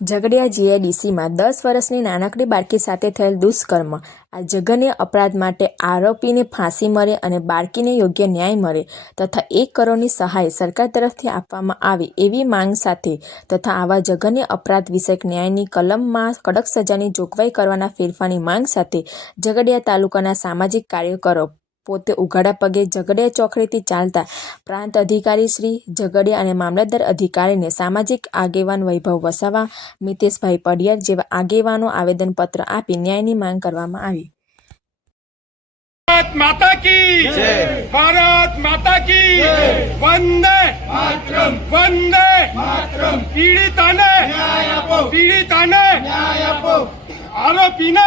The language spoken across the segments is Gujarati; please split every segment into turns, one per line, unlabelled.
ઝઘડિયા જીઆઈડીસીમાં દસ વર્ષની નાનકડી બાળકી સાથે થયેલ દુષ્કર્મ. આ જઘન્ય અપરાધ માટે આરોપીને ફાંસી મળે અને બાળકીને યોગ્ય ન્યાય મળે તથા એક કરોડની સહાય સરકાર તરફથી આપવામાં આવે એવી માંગ સાથે તથા આવા જઘન્ય અપરાધ વિષયક ન્યાયની કલમમાં કડક સજાની જોગવાઈ કરવાના ફેરફારની માંગ સાથે ઝઘડિયા તાલુકાના સામાજિક કાર્યકરો પોતે ઉઘાડા પગે ઝઘડિયા ચોકડીથી ચાલતા પ્રાંત અધિકારી શ્રી ઝઘડિયા અને મામલતદાર અધિકારીને સામાજિક આગેવાન વૈભવ વસાવા મિતેશભાઈ પડિયાર જેવા આગેવાનો આવેદનપત્ર આપી ન્યાયની માંગ કરવામાં આવી.
ભારત માતા કી ભારત માતા કી વંદે વંદે પીડિતાને પીડિતાને આરોપીને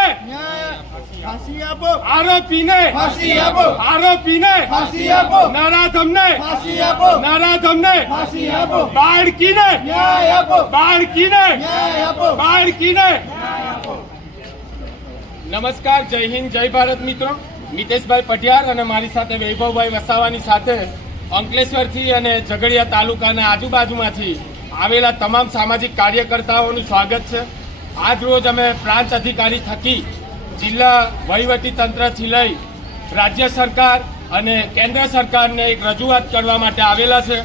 ફાંસી આપો.
આરોપીને
ફાંસી આપો.
આરોપીને
ફાંસી આપો.
નરાધમને
ફાંસી આપો.
નરાધમને
ફાંસી આપો.
બાળકીને
ન્યાય આપો.
બાળકીને
ન્યાય આપો.
બાળકીને નમસ્કાર જય હિન્દ જય ભારત મિત્રો. મિતેશભાઈ પઢિયાર અને મારી સાથે વૈભવભાઈ વસાવાની સાથે અંકલેશ્વરથી અને ઝઘડિયા તાલુકાના આજુબાજુમાંથી આવેલા તમામ સામાજિક કાર્યકર્તાઓનું સ્વાગત છે. આજ રોજ અમે પ્રાંત અધિકારી થકી જિલ્લા વહીવટી તંત્રથી લઈ રાજ્ય સરકાર અને કેન્દ્ર સરકારને એક રજૂઆત કરવા માટે આવેલા છે.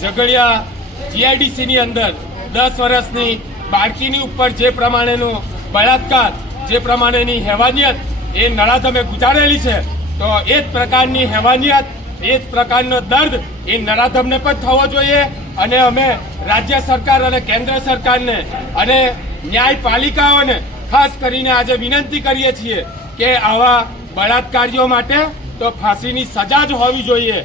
ઝઘડિયા જીઆઈડીસીની અંદર દસ વર્ષની બાળકીની ઉપર જે પ્રમાણેનો બળાત્કાર, જે પ્રમાણેની હેવાનિયત એ નળાધમે ગુજારેલી છે, તો એ જ પ્રકારની હેવાનિયત, એ જ પ્રકારનો દર્દ એ નળાધમને પણ થવો જોઈએ અને અમે રાજ્ય સરકાર અને કેન્દ્ર સરકારને અને ન્યાયપાલિકાઓને ખાસ કરીને આજે વિનંતી કરીએ છીએ કે આવા બળાત્કારીઓ માટે તો ફાંસીની સજા જ હોવી જોઈએ.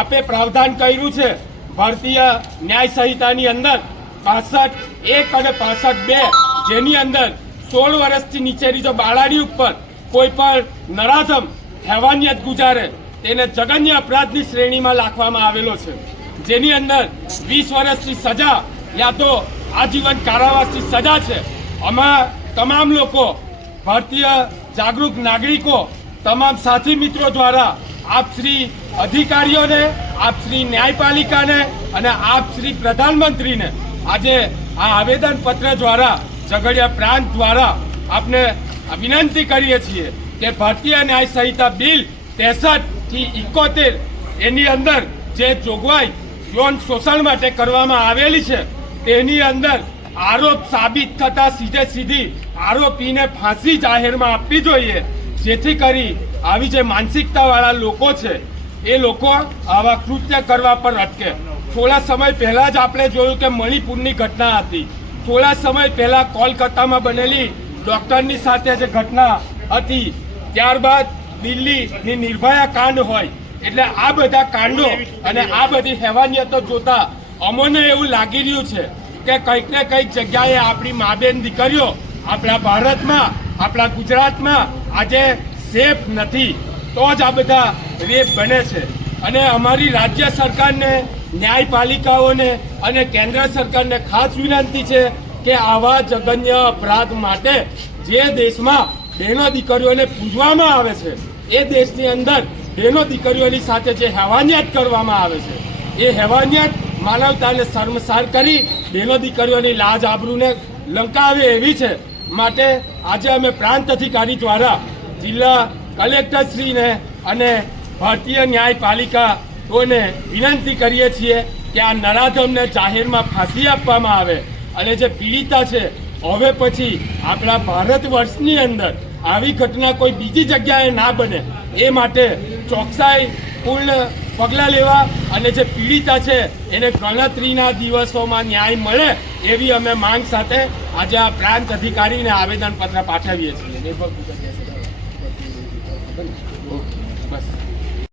આપે પ્રાવધાન કર્યું છે, ભારતીય ન્યાય સંહિતાની અંદર પાસઠ એક અને પાસઠ બે, જેની અંદર સોળ વર્ષથી નીચેની જો બાળાની ઉપર કોઈ પણ નરાધમ હેવાનિયત ગુજારે, તેને જગન્ય અપરાધની શ્રેણીમાં લાખવામાં આવેલો છે. જેની અંદર વીસ વર્ષની સજા યા તો આજીવન કારાવાસની સજા છે. આમાં તમામ લોકો, ભારતીય જાગૃત નાગરિકો, તમામ સાથી મિત્રો દ્વારા આપ શ્રી અધિકારીઓને, આપ શ્રી ન્યાયપાલિકાને અને આપ શ્રી પ્રધાનમંત્રીને આજે આ આવેદન પત્ર દ્વારા, ઝઘડિયા પ્રાંત દ્વારા આપને વિનંતી કરીએ છીએ કે ભારતીય ન્યાય સંહિતા બિલ ત્રેસઠથી ઇકોતેર એની અંદર જે જોગવાઈ, યૌન શોષણ માટે કરવામાં આવેલી છે, તેની અંદર આરોપ સાબિત થતા સીધે સીધી આરોપીને ફાંસી જાહેરમાં આપવી જોઈએ. જેથી કરી આવી જે માનસિકતાવાળા લોકો છે, એ લોકો આવા કૃત્ય કરવા પર અટકે. થોડા સમય પહેલા જ આપણે જોયું કે મણિપુરની ઘટના હતી. થોડા સમય પહેલા કોલકાતામાં બનેલી ડોક્ટરની સાથે જે ઘટના હતી, ત્યારબાદ દિલ્હીની નિર્ભયા કાંડ હોય, એટલે આ બધા કાંડો અને આ બધી હેવાનિયતો જોતા અમને એવું લાગી રહ્યું છે કે કંઈક ને કંઈક જગ્યાએ આપણી મા બેન દીકરીઓ આપણા ભારતમાં, આપણા ગુજરાતમાં આજે સેફ નથી. તો જ આ બધા રેપ બને છે. અને અમારી રાજ્ય સરકારને, ન્યાયપાલિકાઓને અને કેન્દ્ર સરકારને ખાસ વિનંતી છે કે આવા જઘન્ય અપરાધ માટે જે દેશમાં બહેનો દીકરીઓને પૂજવામાં આવે છે, એ દેશની અંદર બહેનો દીકરીઓની સાથે જે હેવાનિયત કરવામાં આવે છે, એ હેવાનિયત માનવતાને શર્મસાર કરી બેનો દીકરીઓની લાજ આબરૂને લંકાવે એવી છે. માટે આજે અમે પ્રાંત અધિકારી દ્વારા જિલ્લા કલેક્ટરશ્રીને અને ભારતીય ન્યાયપાલિકાઓને વિનંતી કરીએ છીએ કે આ નરાધમને જાહેરમાં ફાંસી આપવામાં આવે અને જે પીડિતા છે, હવે પછી આપણા ભારત વર્ષની અંદર આવી ઘટના કોઈ બીજી જગ્યાએ ના બને, એ માટે ચોકસાઈ પૂર્ણ પગલાં લેવા અને જે પીડિતા છે, એને ગણતરીના દિવસોમાં ન્યાય મળે એવી અમે માંગ સાથે આજે આ પ્રાંત અધિકારીને આવેદનપત્ર પાઠવીએ છીએ. બસ